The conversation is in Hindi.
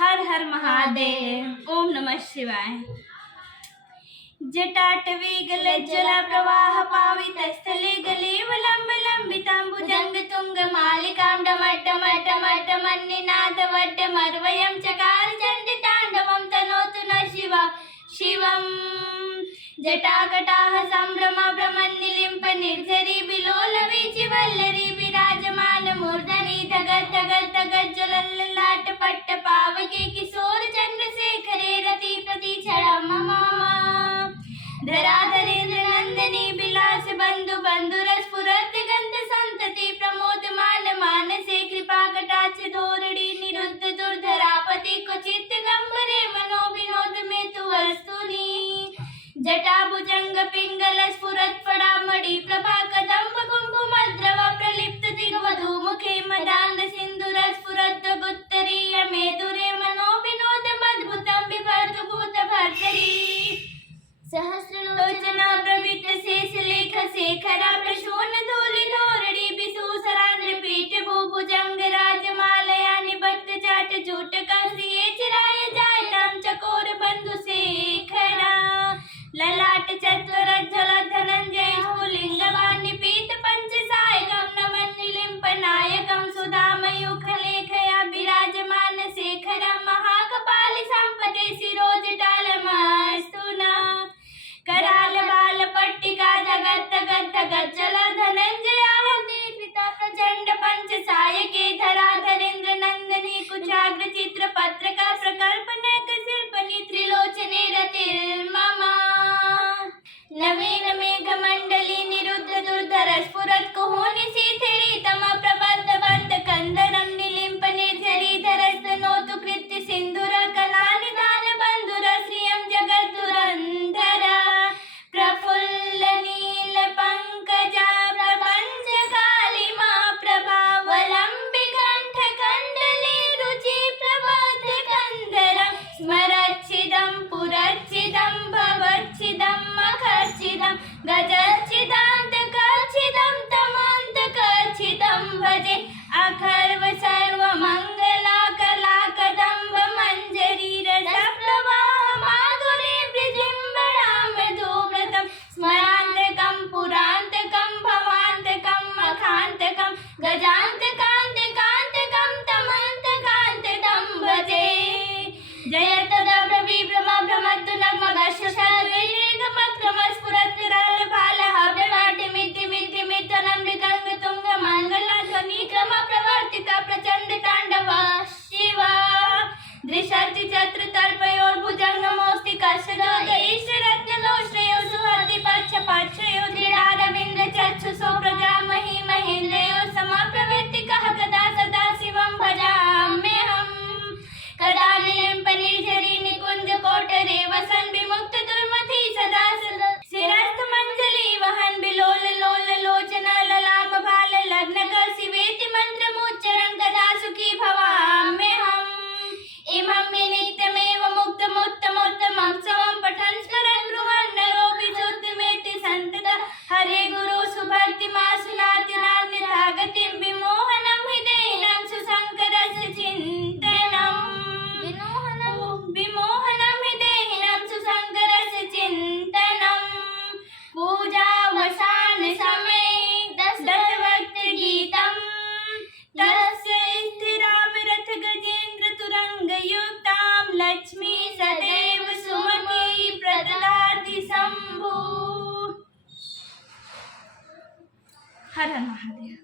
हर हर महादेव। ओम नमः शिवाय। जटाटवीगलज्जला प्रवाह पावितस्थले गलेवलम्बिताम्बुजङ्गतुङ्गमालिकां डमड्डमड्डमड्डमन्निनादवड्डमर्वयं चकार चण्डताण्डवं तनोतु न शिवा शिवम्। जटाकटाः सम्भ्रमभ्रमन्निलिम्प निर्झरी बिलोलवीचि वल्लरी विराजमान मूर्धनि धगत् धगत् धगत् ज्वलल्ललाट पट्ट पावके किशोर चन्द्रशेखरे रति प्रतीक्षणा मम धराधरेन्द्र नंदनी विलास बंधु बंधुरस स्फुरत गंध संतति प्रमोदमान मानसे कृपा कटाक्ष धोरणी निरुद्ध दुर्धरापति क्वचित गंभरे मनो विनोद में तु वस्तुनि जटा भुजंग पिंगल स्फुरत पडामणि प्रभा कदंब कुंकुमद्रव प्रलिप्त दिग्वधू मुखे मदान्ध सिंधुर स्फुरत गुत्तरीय मेदुरे मनो विनोद मद्भुतं बिभर्त भूत भर्तरी सहस्रलोचना प्रवृत्त शेष लेख शेखरा प्रशून धूलि धोरणी विसूसरान्द्र पीठ भूभुजंग राजमालया निबद्ध जाट जूट कसिये चिराय जायतां चकोर बंधु शेखरा ललाट चत्वर ज्वल धनंजय स्फुलिंगवानि पीत पंचसायकं नमन् निलिम्प नायकं सुधामयूख लेखया विराजमान शेखरं महाकपालि संपदे शिरोजटालमस्तु नः कराल बाल पट्टिका जगत जगत जगत जल धनंजया प्रचंड पंच सायके धराधरेन्द्र नंदनी कुचाग्र चित्र पत्रका प्रकल्प नैक शिल्पनि त्रिलोचने रतिर्मम नवीन मेघ मंडली निरुद्ध दुर्धर स्फुरत कुहुनि सीथिरी तम प्रबद्ध बद्ध कंधरं निलिम्प निर्झरी धरस्तनोतु कृत्य सिंधुर कला निदान बंधुर श्रियं जगत दुरंधर प्रफुल्ल नील पंकजा प्रपंच कालिमा प्रभावलंबि कंठ कंडली रुचि प्रबद्ध कंधरं स्मरच्छिदं पुरच्छिदं भवच्छिदं मखच्छिदं गजच्छिदान्तकच्छिदं तमन्तकच्छिदं भजे अखर्व सर्वमङ्गला कला कदम्ब मञ्जरी रसप्रवाह माधुरी विजृम्भणां मधुव्रतं स्मरान्तकं पुरान्तकं भवान्तकं मखान्तकं गजान्तकान्तकान्तकं तमन्तकान्तकं भजे जयत दब्रवीभ्रमभ्रमद्दु नग्मगश्च सर्वैर्गमक्रमस्फुरत् करालभालः विवाटिमितिमितिमित्तनं मृदङ्गतुङ्गमङ्गलध्वनि क्रमप्रवर्तित प्रचण्ड ताण्डव शिवा दृशति चतुर्तल्पयोर्भुजङ्गमोऽस्ति कश्चिदोदयैश्ररत्नलोश्रयो सुहृदि पक्षपार्श्वयो दृढारविन्दचक्षुषो प्रजामहि महेन्द्रयो समप्रवृत्तिकः कदा सदा शिवं भजाम्यहम् कदा निलिम्प निर्झरी निकुञ्ज कोटरे वसन् विमुक्त दुर्मति सदा शिरस्थ मंजलि वहन् बिलोल लोल लोचना ललाम भाल लग्न कर शिवेति मंत्रमुच्चरन् कदा सुखी भवाम्यहम् इमं मे नित्यमेव मुक्तमुत्तमोत्तमं समं पठन् स्मरन् गृहन् नरो विशुद्धमेति सन्ततः हरे गुरु सुभक्तिमासु नातिनान्यथा गतिं विमोहनं हृदयेन सुशङ्करस्य चिन्तनम् विमोहनं हृदयेन सुशङ्करस्य चिन्तनम् पूजावसान समये दशभक्तिगीतं तस्य स्थिराविरथ गजेन्द्र तुरङ्गयुक्तां लक्ष्मी सदैव सुमती प्रददाति शम्भु। हर हर महादेव।